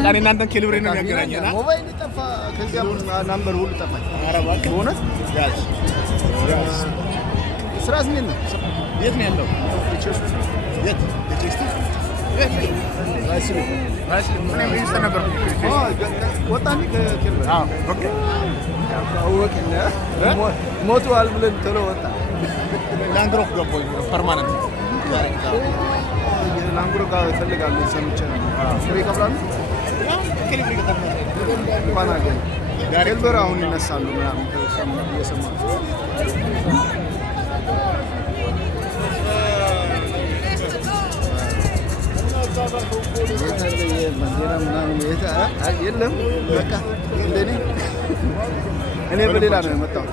በቃ እናንተን ኬልብሬ ነው የሚያገናኘና ሞባይል ጠፋ። ከዚያ ናምበር ሁሉ ጠፋ። አረባክ በእውነት ያዝ ስራስ ምን ነው? የት ነው ያለው? የት ቼስቲ ራስሊ ምን ነው ነበር? ወጣኒ ከኬልብሬ ኦኬ አወቅና ሞቷል ብለን ቶሎ ወጣ። ላንግሮፍ ገቦኝ ፐርማነንት ላንግሮ ጋር ይፈልጋል ሰምቼ ነው። ፍሬ ይከፍላሉ። ኬልብሬ ከተማ እንኳን አገኘ ኬልብሬ አሁን ይነሳሉ ምናምን እየሰማሁ የለም በቃ እንደኔ እኔ በሌላ ነው የመጣሁት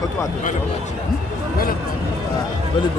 ከጧት በልብ